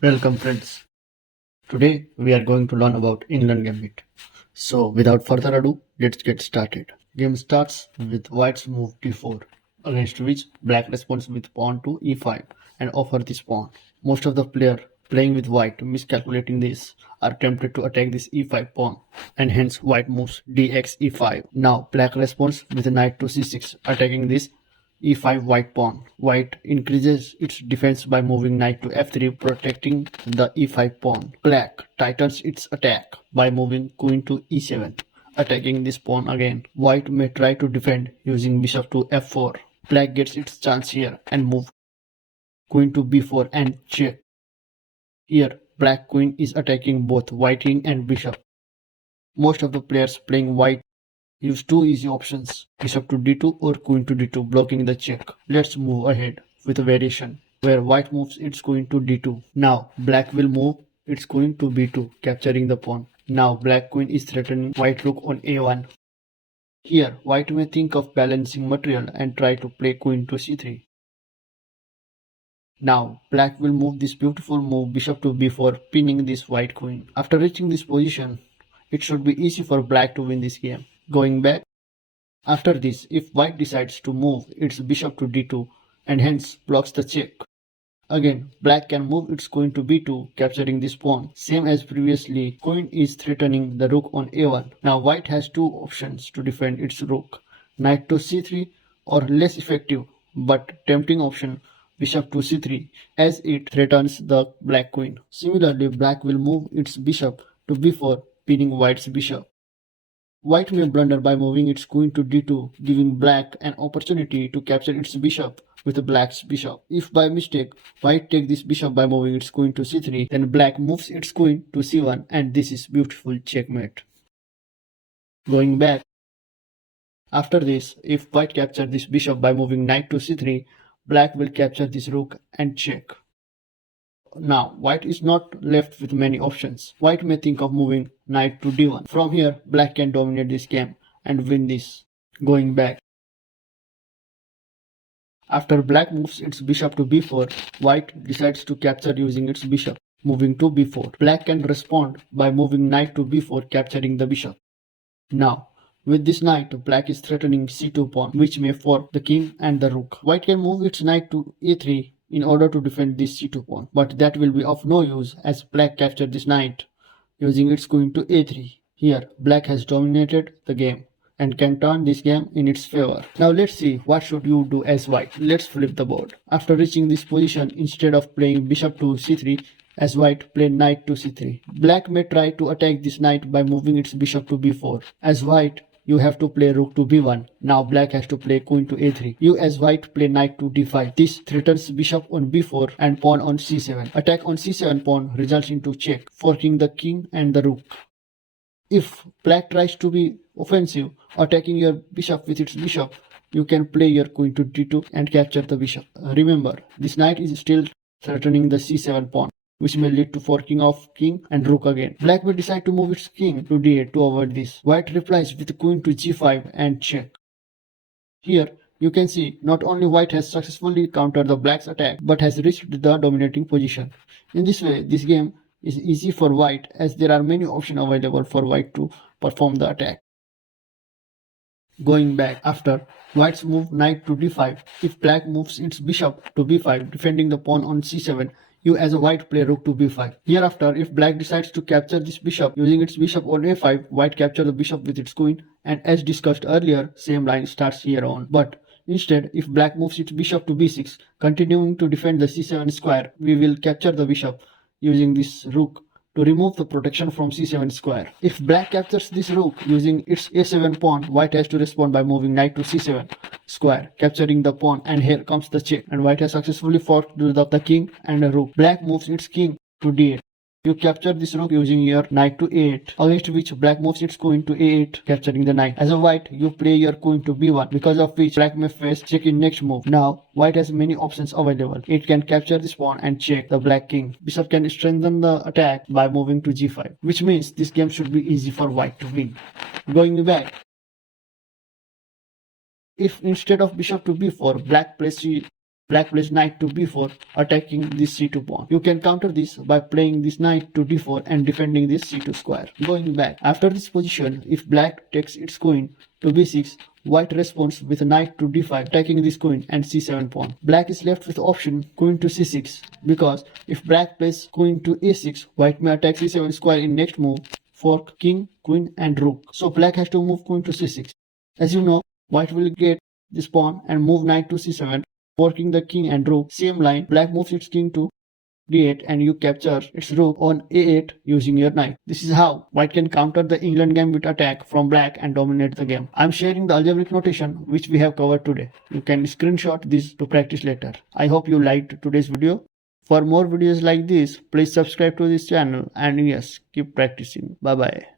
Welcome friends. Today we are going to learn about Englund Gambit. So without further ado, let's get started. Game starts with white's move d4, against which black responds with pawn to e5 and offer this pawn. Most of the players playing with white, miscalculating this, are tempted to attack this e5 pawn, and hence white moves dx e5. Now black responds with knight to c6, attacking this e5 white pawn. White increases its defense by moving knight to f3, protecting the e5 pawn. Black tightens its attack by moving queen to e7, attacking this pawn again. White may try to defend using bishop to f4. Black gets its chance here and move queen to b4 and check. Here, black queen is attacking both white king and bishop. Most of the players playing white use two easy options, bishop to d2 or queen to d2, blocking the check. Let's move ahead with a variation where white moves its queen to d2. Now black will move its queen to b2, capturing the pawn. Now black queen is threatening white rook on a1. Here white may think of balancing material and try to play queen to c3. Now black will move this beautiful move bishop to b4, pinning this white queen. After reaching this position, it should be easy for black to win this game. Going back, after this, if white decides to move its bishop to d2 and hence blocks the check, again black can move its queen to b2, capturing this pawn. Same as previously, queen is threatening the rook on a1. Now white has two options to defend its rook, knight to c3 or less effective but tempting option, bishop to c3, as it threatens the black queen. Similarly, black will move its bishop to b4, pinning white's bishop. White may blunder by moving its queen to d2, giving black an opportunity to capture its bishop with black's bishop. If by mistake white takes this bishop by moving its queen to c3, then black moves its queen to c1 and this is beautiful checkmate. Going back, after this, if white captures this bishop by moving knight to c3, black will capture this rook and check. Now, white is not left with many options. White may think of moving knight to d1. From here, black can dominate this game and win this. Going back, after black moves its bishop to b4, white decides to capture using its bishop, moving to b4. Black can respond by moving knight to b4, capturing the bishop. Now, with this knight, black is threatening c2 pawn, which may fork the king and the rook. White can move its knight to a3 in order to defend this c2 pawn, but that will be of no use as black captured this knight using its queen to a3. Here, black has dominated the game and can turn this game in its favor. Now let's see what should you do as white. Let's flip the board. After reaching this position, instead of playing bishop to c3, as white play knight to c3. Black may try to attack this knight by moving its bishop to b4. As white, you have to play rook to b1. Now black has to play queen to a3. You as white play knight to d5. This threatens bishop on b4 and pawn on c7. Attack on c7 pawn results into check, forking the king and the rook. If black tries to be offensive, attacking your bishop with its bishop, you can play your queen to d2 and capture the bishop. Remember, this knight is still threatening the c7 pawn, which may lead to forking of king and rook again. Black may decide to move its king to d8 to avoid this. White replies with queen to g5 and check. Here, you can see not only white has successfully countered the black's attack, but has reached the dominating position. In this way, this game is easy for white as there are many options available for white to perform the attack. Going back, after white's move knight to d5, if black moves its bishop to b5, defending the pawn on c7, you as a white play rook to b5. Hereafter, if black decides to capture this bishop using its bishop on a5, white capture the bishop with its queen, and as discussed earlier, same line starts here on. But instead, if black moves its bishop to b6, continuing to defend the c7 square, we will capture the bishop using this rook to remove the protection from c7 square. If black captures this rook using its a7 pawn, white has to respond by moving knight to c7 square, capturing the pawn, and here comes the check, and white has successfully forked the king and a rook. Black moves its king to d8. You capture this rook using your knight to a8, against which black moves its queen to a8, capturing the knight. As a white, you play your queen to b1, because of which black may face check in next move. Now, white has many options available. It can capture this pawn and check the black king. Bishop can strengthen the attack by moving to g5, which means this game should be easy for white to win. Going back, if instead of bishop to b4, black plays black plays knight to b4, attacking this c2 pawn. You can counter this by playing this knight to d4 and defending this c2 square. Going back, after this position, if black takes its queen to b6, white responds with a knight to d5, attacking this queen and c7 pawn. Black is left with the option queen to c6, because if black plays queen to a6, white may attack c7 square in next move, fork king, queen and rook. So black has to move queen to c6. As you know, white will get this pawn and move knight to c7, forking the king and rook. Same line, black moves its king to d8 and you capture its rook on a8 using your knight. This is how white can counter the Englund Gambit attack from black and dominate the game. I'm sharing the algebraic notation which we have covered today. You can screenshot this to practice later. I hope you liked today's video. For more videos like this, please subscribe to this channel and yes, keep practicing. Bye bye.